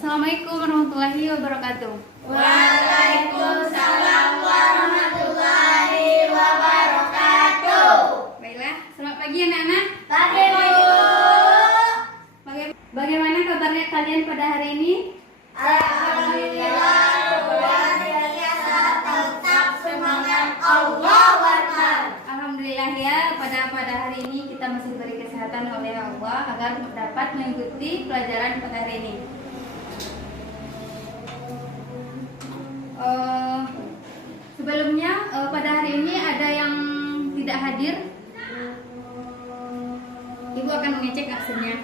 Assalamualaikum warahmatullahi wabarakatuh. Waalaikumsalam warahmatullahi wabarakatuh. Baiklah, selamat pagi anak-anak. Pagi Bu. Bagaimana kabarnya kalian pada hari ini? Alhamdulillah luar biasa, tetap semangat, Allahu Akbar. Alhamdulillah ya, pada hari ini kita masih diberi kesehatan oleh Allah agar dapat mengikuti pelajaran pada hari ini. Sebelumnya pada hari ini ada yang tidak hadir. Ibu akan mengecek absennya.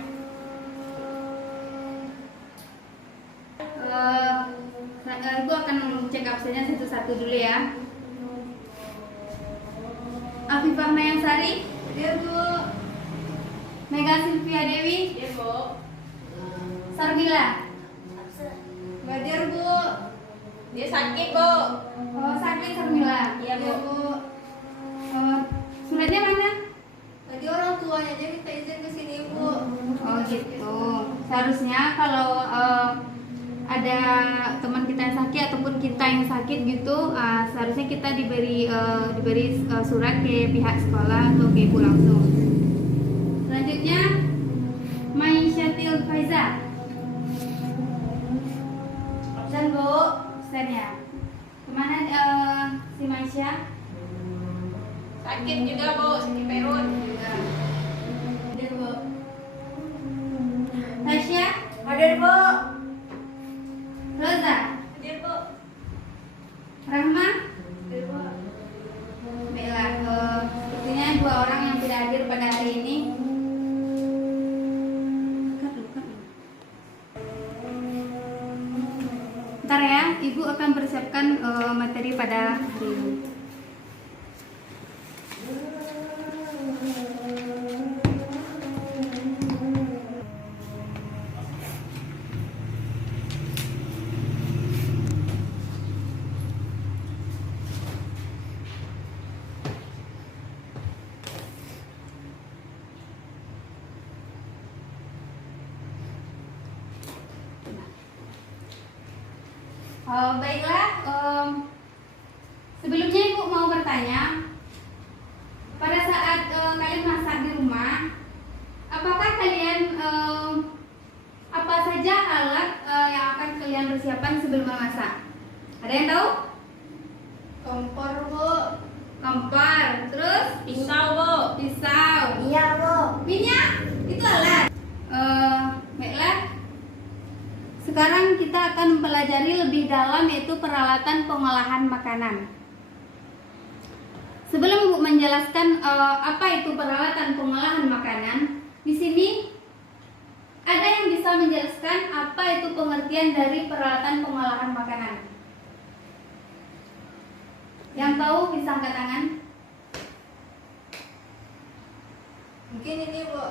Ibu akan cek absennya satu-satu dulu ya. Afifah Mayansari, Ya Bu. Mega Silvia Dewi, Ya Bu. Sarbila. Badir Bu. Dia sakit Bu. Oh, sakit Sarbila. Iya Bu. Suratnya mana? Tadi orang tuanya aja minta izin ke sini Bu. Oh gitu. Seharusnya kalau ada teman kita yang sakit ataupun kita yang sakit gitu, seharusnya kita diberi surat ke pihak sekolah atau ke ibu langsung. Selanjutnya Maisyatil Faiza. Absen Bu. Absen ya. Kemana si Maisya? Sakit juga Bu, sakit perut. Hadir Bu. Tasya, Hadir Bu. Roza, Hadir Bu. Rahma, Hadir Bu. Bella. Sepertinya dua orang yang tidak hadir pada hari ini. Bentar ya, Ibu akan persiapkan materi pada hari ini. Baiklah, sebelumnya Ibu mau bertanya, pada saat kalian masak di rumah, apakah kalian apa saja alat yang akan kalian persiapkan sebelum memasak? Ada yang tahu? Kompor Bu. Kompor, terus Pisau Bu. pisau, Iya Bu. minyak, itu alat. Baiklah. Sekarang kita akan mempelajari lebih dalam yaitu peralatan pengolahan makanan. Sebelum Ibu menjelaskan apa itu peralatan pengolahan makanan, di sini ada yang bisa menjelaskan apa itu pengertian dari peralatan pengolahan makanan. Yang tahu bisa angkat tangan. Mungkin ini Bu.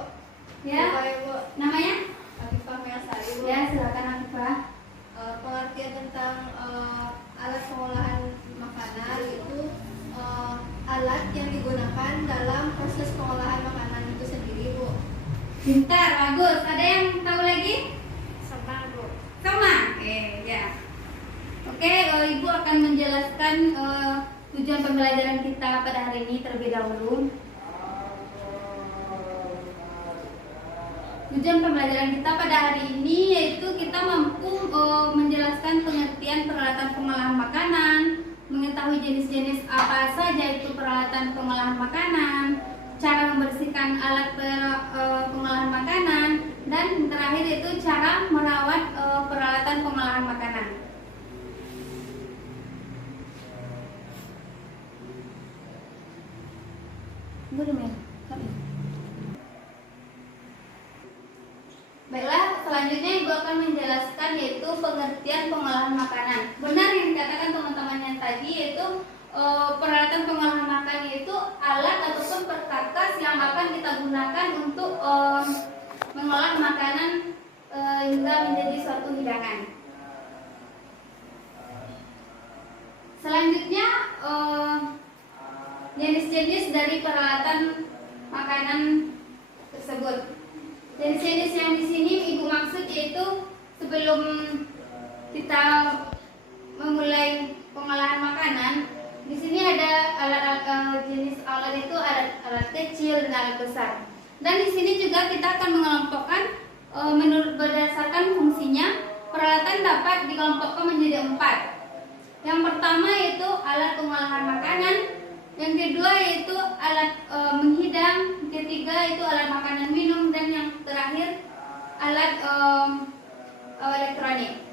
Ya. Bu. Namanya? Afifah Mayansari Bu. Ya, silakan Afifah. Pengertian tentang alat pengolahan makanan itu alat yang digunakan dalam proses pengolahan makanan itu sendiri Bu. Pintar, bagus. Ada yang tahu lagi? Sama Bu. Sama? Oke, ya. Oke, Ibu akan menjelaskan tujuan pembelajaran kita pada hari ini terlebih dahulu. Tujuan pembelajaran kita pada hari ini yaitu kita mampu menjelaskan pengertian peralatan pengolahan makanan, mengetahui jenis-jenis apa saja itu peralatan pengolahan makanan, cara membersihkan alat pengolahan makanan, dan terakhir itu cara merawat peralatan pengolahan makanan. Baiklah, selanjutnya Ibu akan menjelaskan yaitu pengertian pengolahan makanan. Benar yang dikatakan teman-teman yang tadi yaitu peralatan pengolahan makanan itu alat ataupun perkakas yang akan kita gunakan untuk mengolah makanan hingga menjadi suatu hidangan. Selanjutnya jenis-jenis dari peralatan makanan tersebut. Jenis-jenis yang di sini Ibu maksud yaitu sebelum kita memulai pengolahan makanan, di sini ada jenis alat itu alat kecil dan alat besar. Dan di sini juga kita akan mengelompokkan menurut berdasarkan fungsinya. Peralatan dapat dikelompokkan menjadi 4. Yang pertama yaitu alat pengolahan makanan, yang kedua yaitu alat menghidang, ketiga itu alat makanan minum, dan yang terakhir alat elektronik.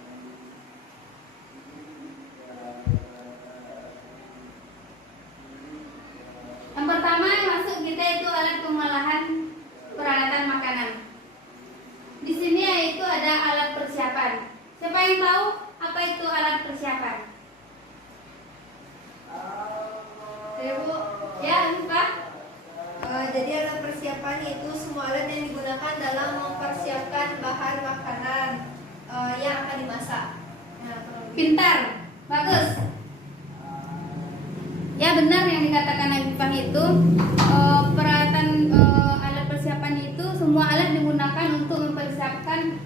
Yang pertama yang masuk kita itu alat pengolahan peralatan makanan. Di sini yaitu ada alat persiapan. Siapa yang tahu apa itu alat persiapan? Bu. Ya, Pak. Jadi alat persiapan itu semua alat yang digunakan dalam mempersiapkan bahan makanan yang akan dimasak. Nah, Pintar, bagus. Ya, benar yang dikatakan Agifah itu peralatan alat persiapan itu semua alat digunakan untuk mempersiapkan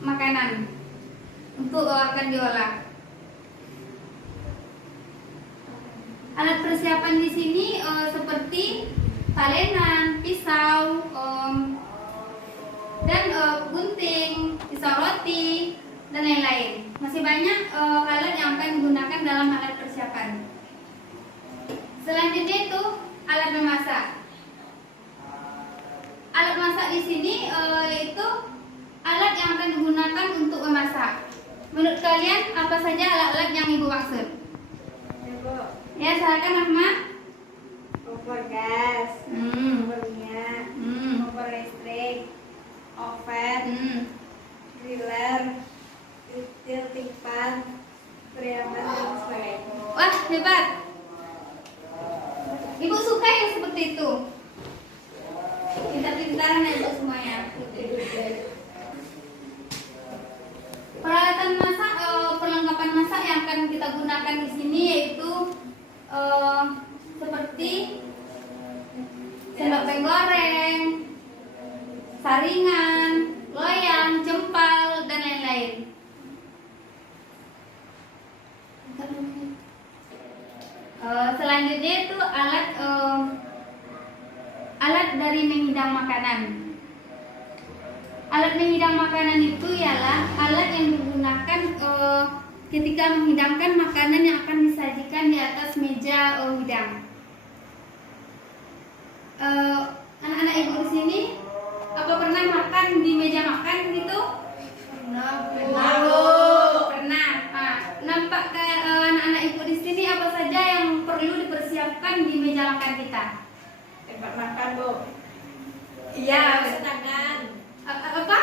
makanan untuk akan diolah. Alat persiapan di sini seperti talenan, pisau, dan gunting, pisau roti, dan lain-lain. Masih banyak alat yang akan digunakan dalam alat persiapan. Selanjutnya itu alat memasak. Alat masak di sini yaitu alat yang akan digunakan untuk memasak. Menurut kalian apa saja alat-alat yang Ibu maksud? Ya, silakan Ahmad. kompor gas, kompor minyak, kompor listrik, oven, griller, grill tipan, periaman, dan sebagainya. Wah, hebat. Ibu suka yang seperti itu. Pintar-pintaran ya Ibu semuanya. Peralatan masak, perlengkapan masak yang akan kita gunakan di sini yaitu seperti sendok penggoreng, saringan, loyang, jempal, dan lain-lain. Selanjutnya itu alat dari menghidang makanan. Alat menghidang makanan itu ialah alat yang digunakan ketika menghidangkan makanan yang akan disajikan di atas meja hidang. Anak-anak Ibu di sini apa pernah makan di meja makan gitu? Pernah. Nah, nampak ke anak-anak Ibu di sini apa saja yang perlu dipersiapkan di meja makan kita? Tempat makan, Bu. Iya. Cuci tangan. Apa?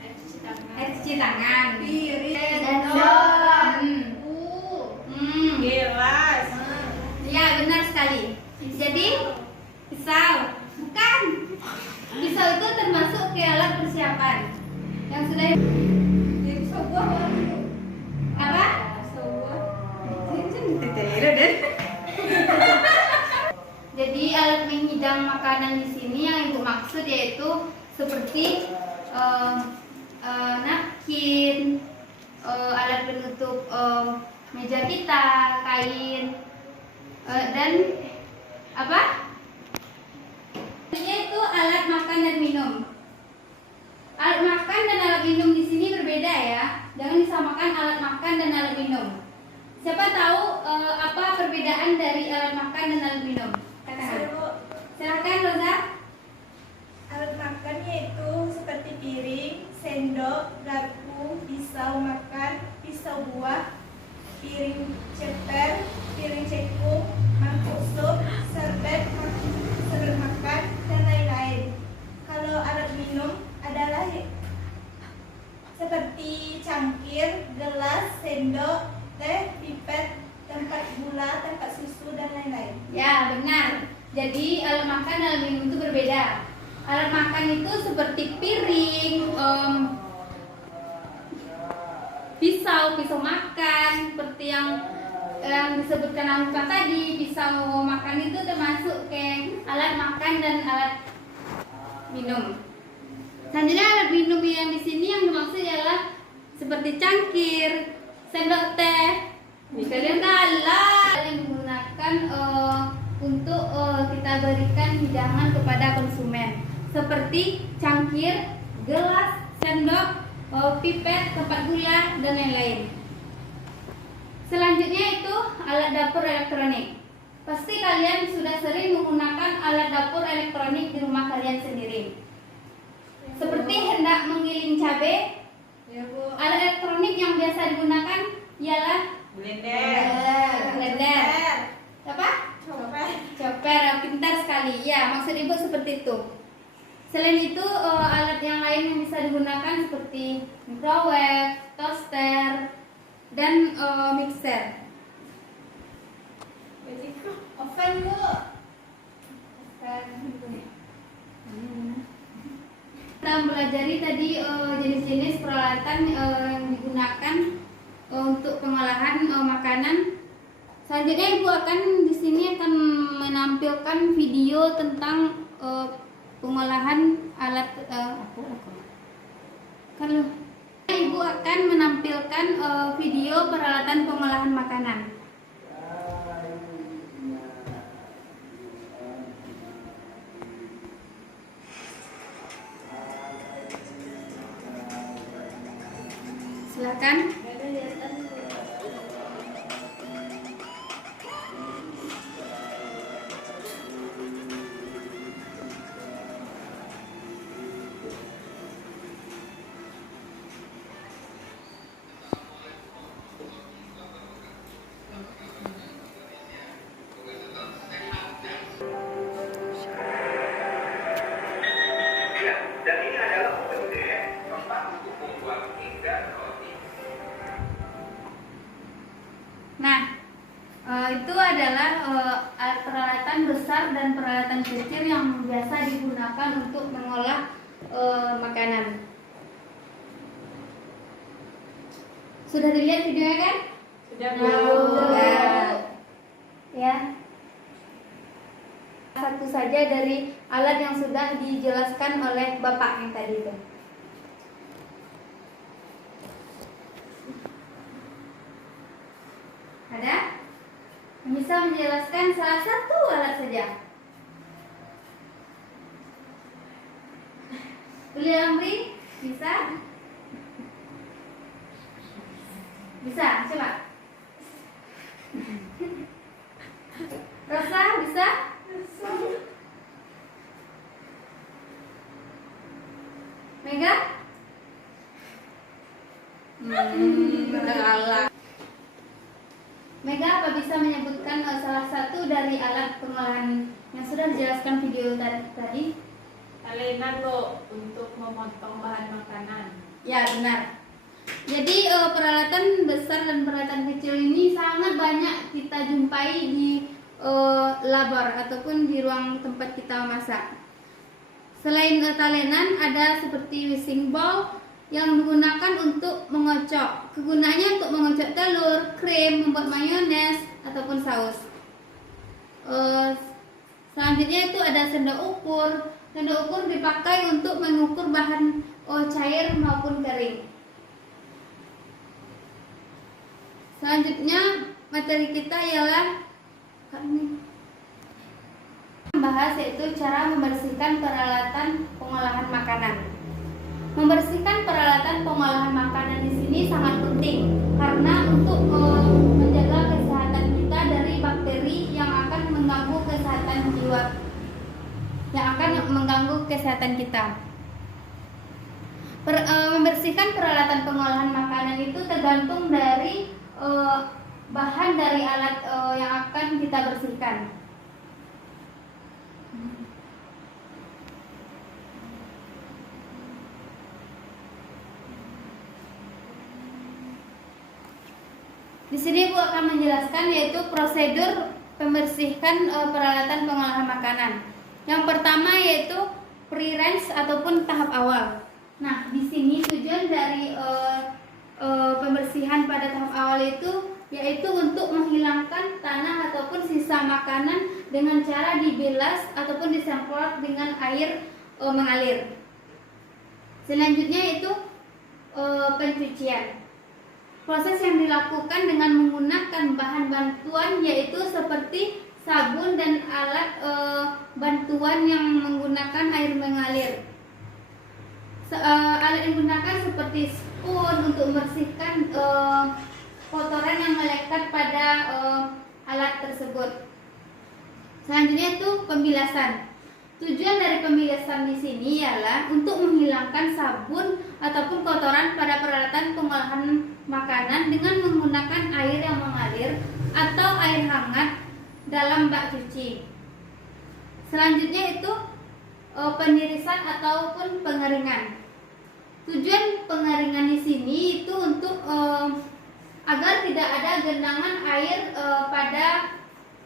Cuci tangan. Cuci tangan. Piring. Sendok. Gelas. Ya, benar sekali. Jadi pisau, bukan. Pisau itu termasuk ke alat persiapan yang sudah. Pisau buah Apa? Pisau buah. Jadi alat menghidang makanan di sini yang Ibu maksud yaitu seperti napkin, alat penutup meja kita, kain, dan apa? Itu alat makan dan minum. Alat makan dan alat minum di sini berbeda ya. Jangan disamakan alat makan dan alat minum. Siapa tahu apa perbedaan dari alat makan dan alat minum? Katakan. Silakan Roza. Alat makan yaitu seperti piring, sendok, garpu, pisau makan, pisau buah, piring ceper, piring cekung, mangkuk sup, serbet makan, dan lain-lain. Kalau alat minum adalah seperti cangkir, gelas, sendok, teh, pipet, tempat gula, tempat susu, dan lain-lain. Ya, benar. Jadi alat makan dan alat minum itu berbeda. Alat makan itu seperti piring, pisau makan, seperti yang disebutkan Anfa tadi. Pisau makan itu termasuk ke alat makan dan alat minum. Selanjutnya alat minum yang di sini yang dimaksud ialah seperti cangkir, sendok teh. Kalian kalah yang digunakan untuk kita berikan hidangan kepada konsumen seperti cangkir, gelas, sendok, pipet, tempat gula dan lain-lain. Selanjutnya itu alat dapur elektronik. Pasti kalian sudah sering menggunakan alat dapur elektronik di rumah kalian sendiri. Seperti hendak menggiling cabai, Ya, Bu. alat elektronik yang biasa digunakan ialah blender. Apa? Chopper, pintar sekali. Ya, maksud ibu seperti itu. Selain itu alat yang lain yang bisa digunakan seperti microwave, toaster, dan mixer. Oven, Bu. Kita mempelajari tadi jenis-jenis peralatan yang digunakan untuk pengolahan makanan. Selanjutnya ibu akan di sini akan menampilkan video tentang pengolahan alat kalau ibu akan menampilkan video peralatan pengolahan makanan. Silakan. Ada di atas, Bu. Dan ini adalah metode tempat untuk membuat cake dan roti. Nah, itu adalah peralatan besar dan peralatan kecil yang biasa digunakan untuk mengolah makanan. Sudah dilihat videonya kan? Sudah, Bu. Sudah. Ya. Satu saja dari alat yang sudah dijelaskan oleh Bapak yang tadi itu. Ada? Bisa menjelaskan salah satu alat saja. Uli Amri, bisa? Bisa, coba. Rosa, bisa? Mega? Kalah. Mega, apa bisa menyebutkan salah satu dari alat pengolahan yang sudah dijelaskan video tadi? Talenan, Bu, untuk memotong bahan makanan. Ya, benar. Jadi peralatan besar dan peralatan kecil ini sangat banyak kita jumpai di labor ataupun di ruang tempat kita masak. Selain talenan, ada seperti whisk bowl yang digunakan untuk mengocok. Kegunaannya untuk mengocok telur, krim, membuat mayones ataupun saus. Selanjutnya itu ada sendok ukur. Sendok ukur dipakai untuk mengukur bahan cair maupun kering. Selanjutnya materi kita ialah membahas yaitu cara membersihkan peralatan pengolahan makanan. Membersihkan peralatan pengolahan makanan di sini sangat penting karena untuk menjaga kesehatan kita dari bakteri yang akan mengganggu kesehatan jiwa, yang akan mengganggu kesehatan kita. Membersihkan peralatan pengolahan makanan itu tergantung dari bahan dari alat yang akan kita bersihkan. Di sini Bu akan menjelaskan yaitu prosedur pembersihan peralatan pengolahan makanan. Yang pertama yaitu pre-rinse ataupun tahap awal. Nah, di sini tujuan dari pembersihan pada tahap awal itu yaitu untuk menghilangkan tanah ataupun sisa makanan dengan cara dibilas ataupun disemprot dengan air mengalir. Selanjutnya itu pencucian. Proses yang dilakukan dengan menggunakan bahan bantuan yaitu seperti sabun dan alat bantuan yang menggunakan air mengalir. Alat yang digunakan seperti spoon untuk membersihkan kotoran yang melekat pada alat tersebut. Selanjutnya itu pembilasan. Tujuan dari pembilasan di sini ialah untuk menghilangkan sabun ataupun kotoran pada peralatan pengolahan makanan dengan menggunakan air yang mengalir atau air hangat dalam bak cuci. Selanjutnya itu penirisan ataupun pengeringan. Tujuan pengeringan di sini itu untuk agar tidak ada genangan air pada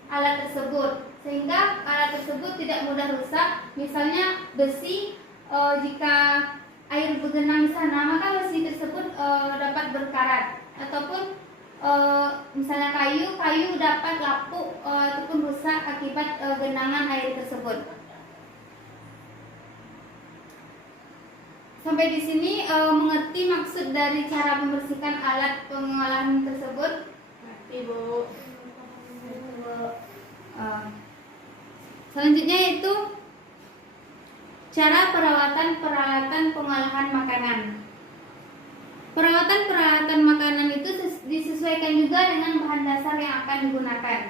alat tersebut, sehingga alat tersebut tidak mudah rusak. Misalnya besi, jika air bergenang di sana maka besi tersebut dapat berkarat, ataupun misalnya kayu dapat lapuk ataupun rusak akibat genangan air tersebut. Sampai di sini mengerti maksud dari cara membersihkan alat pengolahan tersebut? Ngerti, Bu. Selanjutnya itu cara perawatan peralatan pengolahan makanan. Perawatan peralatan makanan itu disesuaikan juga dengan bahan dasar yang akan digunakan.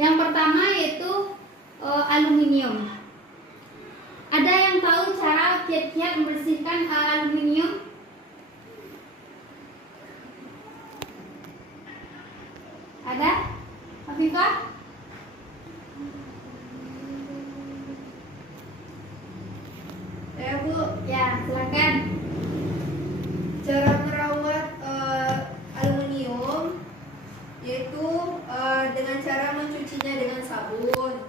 Yang pertama yaitu aluminium. Ada yang tahu cara kiat-kiat membersihkan aluminium? Ada? Afifah? Ya Bu, Ya, silakan. cara merawat aluminium yaitu dengan cara mencucinya dengan sabun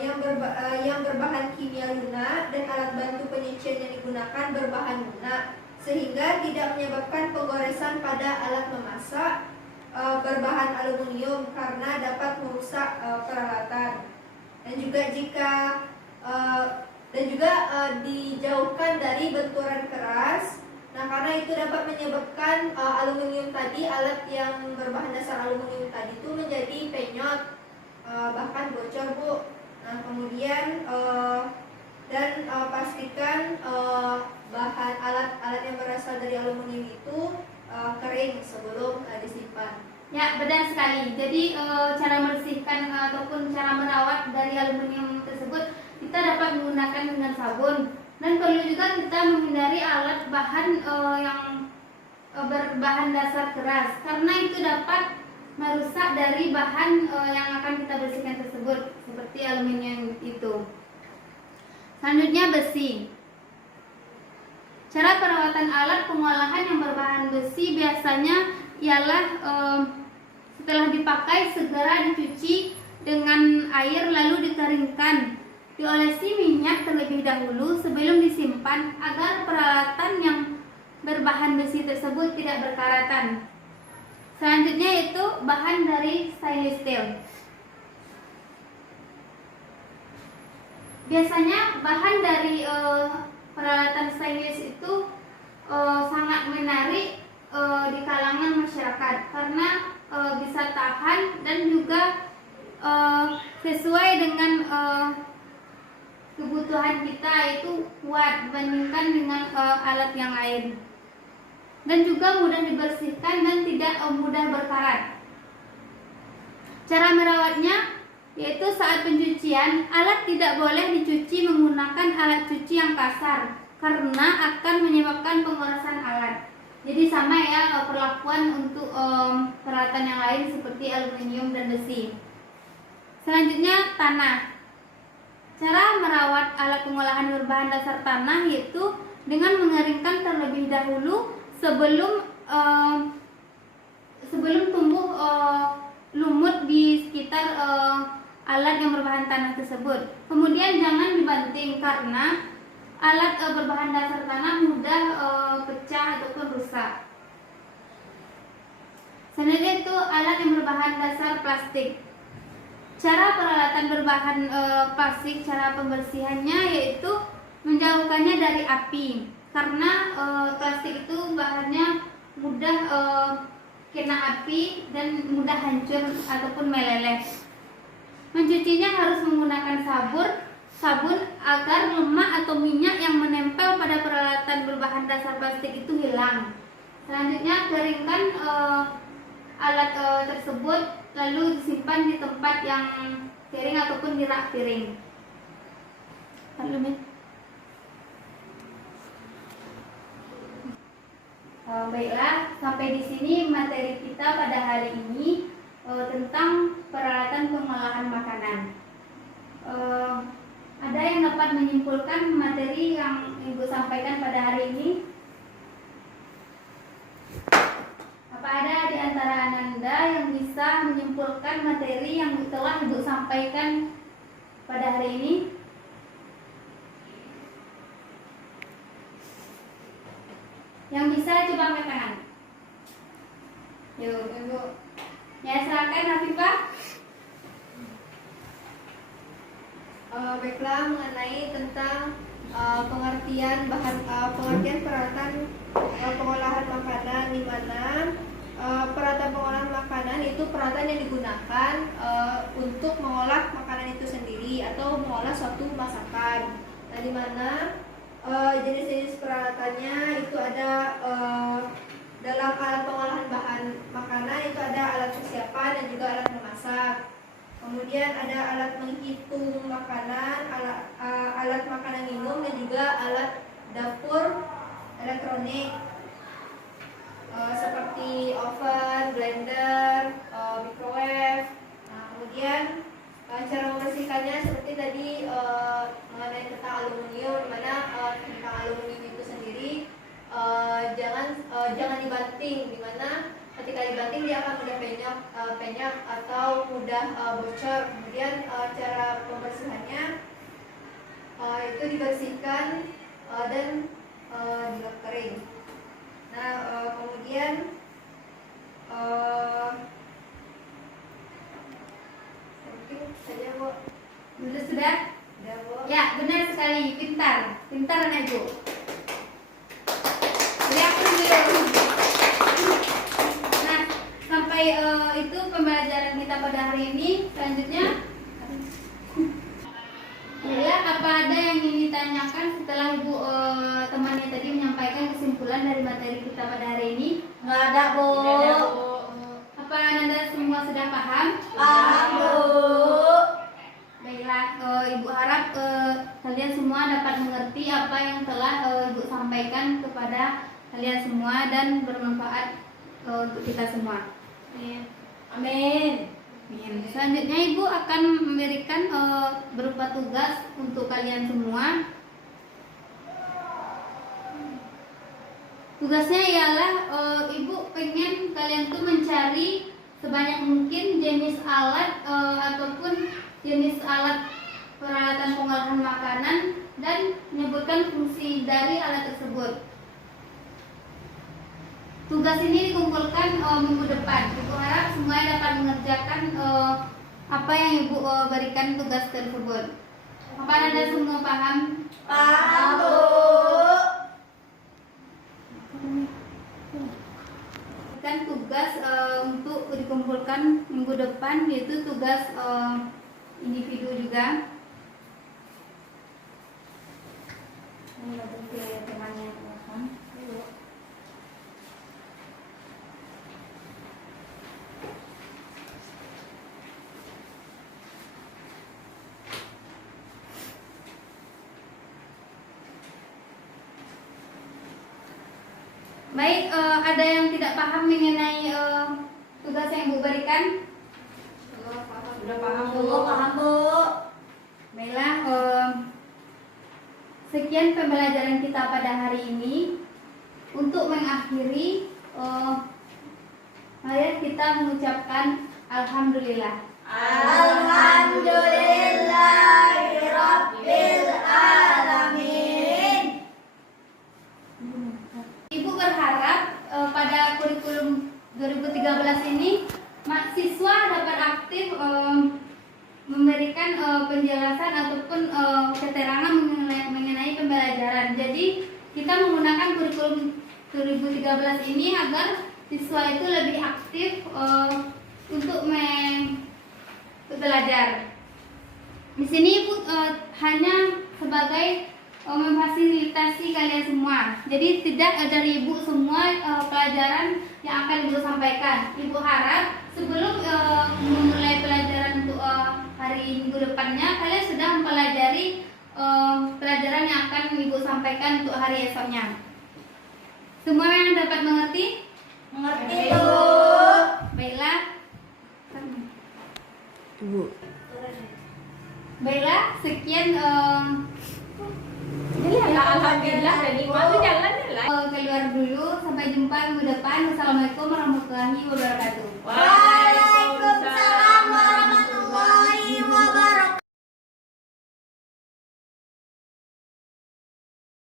yang berbahan kimia lunak dan alat bantu penyucian yang digunakan berbahan lunak, sehingga tidak menyebabkan penggoresan pada alat memasak berbahan aluminium karena dapat merusak peralatan. Dan juga dijauhkan dari benturan keras. Nah, karena itu dapat menyebabkan aluminium tadi, alat yang berbahan dasar aluminium tadi itu menjadi penyot, bahkan bocor, Bu. Nah, kemudian pastikan bahan alat yang berasal dari aluminium itu kering sebelum disimpan. Ya, benar sekali. Jadi cara membersihkan ataupun cara merawat dari aluminium tersebut kita dapat menggunakan dengan sabun, dan perlu juga kita menghindari alat bahan yang berbahan dasar keras, karena itu dapat merusak dari bahan yang akan kita bersihkan tersebut, seperti aluminium itu. Selanjutnya besi. Cara perawatan alat pengolahan yang berbahan besi biasanya ialah setelah dipakai segera dicuci dengan air lalu dikeringkan. Diolesi minyak terlebih dahulu sebelum disimpan agar peralatan yang berbahan besi tersebut tidak berkaratan. Selanjutnya itu bahan dari stainless steel. Biasanya bahan dari peralatan stainless itu sangat menarik di kalangan masyarakat karena bisa tahan dan juga sesuai dengan kebutuhan kita, itu kuat dibandingkan dengan alat yang lain, dan juga mudah dibersihkan dan tidak mudah berkarat. Cara merawatnya yaitu saat pencucian, alat tidak boleh dicuci menggunakan alat cuci yang kasar karena akan menyebabkan pengerasan alat. Jadi sama ya perlakuan untuk peralatan yang lain seperti aluminium dan besi. Selanjutnya tanah. Cara merawat alat pengolahan berbahan dasar tanah yaitu dengan mengeringkan terlebih dahulu sebelum tumbuh lumut di sekitar alat yang berbahan tanah tersebut. Kemudian jangan dibanting karena alat berbahan dasar tanah mudah pecah ataupun rusak. Selanjutnya itu alat yang berbahan dasar plastik. Cara peralatan berbahan plastik, cara pembersihannya yaitu menjauhkannya dari api karena plastik itu bahannya mudah kena api dan mudah hancur ataupun meleleh. Mencucinya harus menggunakan sabun agar lemak atau minyak yang menempel pada peralatan berbahan dasar plastik itu hilang. Selanjutnya keringkan alat tersebut lalu disimpan di tempat yang kering ataupun di rak piring. Baiklah, sampai di sini materi kita pada hari ini tentang peralatan pengolahan makanan. Ada yang dapat menyimpulkan materi yang Ibu sampaikan pada hari ini? Apa ada di antara Anda yang bisa menyimpulkan materi yang telah Ibu sampaikan pada hari ini? Yang bisa coba angkat tangan. Yuk, Ibu. Ya, silakan Hafifah. Baiklah, mengenai tentang pengertian peralatan pengolahan makanan, di mana peralatan pengolahan makanan itu peralatan yang digunakan untuk mengolah makanan itu sendiri atau mengolah suatu masakan. Nah, di mana jenis-jenis peralatannya itu ada dalam alat pengolahan bahan makanan itu ada alat persiapan dan juga alat memasak. Kemudian ada alat menghitung makanan, alat makanan minum dan juga alat dapur elektronik seperti oven, blender, microwave. Nah, kemudian cara membersihkannya seperti tadi mengenai tentang aluminium, di mana tentang aluminium itu sendiri jangan dibanting, di mana ketika dibanting dia akan mudah penyok atau mudah bocor. Kemudian cara pembersihannya itu dibersihkan dan dilap kering. Nah, kemudian mungkin saja Bu. Sudah? Sudah Bu. Ya, benar sekali. Pintar anak Ibu. Beri aku dulu. Nah, sampai itu pembelajaran kita pada hari ini. Selanjutnya, ya, apa ada yang ingin ditanyakan setelah Ibu temannya tadi menyampaikan kesimpulan dari materi kita pada hari ini? Nggak ada, Bu. Apa Anda semua sudah paham? Paham, Bu. Baiklah, Ibu harap kalian semua dapat mengerti apa yang telah Ibu sampaikan kepada kalian semua dan bermanfaat untuk kita semua. Amin. Selanjutnya Ibu akan memberikan berupa tugas untuk kalian semua. Tugasnya ialah Ibu pengen kalian tuh mencari sebanyak mungkin jenis alat ataupun jenis alat peralatan pengolahan makanan dan menyebutkan fungsi dari alat tersebut. Tugas ini dikumpulkan minggu depan. Ibu harap semuanya dapat mengerjakan apa yang Ibu berikan tugas tersebut. Apa Anda semua paham? Paham, Bu. Kan tugas untuk dikumpulkan minggu depan, yaitu tugas individu juga. Ini bagi temannya teman. Baik, ada yang tidak paham mengenai tugas yang Ibu berikan? Sudah paham, Bu. Paham, Bu. Baiklah, sekian pembelajaran kita pada hari ini. Untuk mengakhiri, mari kita mengucapkan Alhamdulillah. Alhamdulillahirabbil alamin. Ibu berharap pada kurikulum 2013 ini mahasiswa dapat aktif memberikan penjelasan ataupun keterangan mengenai kita menggunakan kurikulum 2013 ini agar siswa itu lebih aktif untuk belajar. Di sini Ibu hanya sebagai memfasilitasi kalian semua. Jadi tidak dari Ibu semua pelajaran yang akan Ibu sampaikan. Ibu harap sebelum memulai pelajaran untuk hari minggu depannya, kalian sudah mempelajari pelajaran yang akan Ibu sampaikan untuk hari esoknya. Semua yang dapat mengerti? Mengerti, Bu. Baiklah. Bu. Baiklah, sekian Alhamdulillah dari mana jalan-jalan. keluar dulu. Sampai jumpa minggu depan. Wassalamualaikum warahmatullahi wabarakatuh. Wah.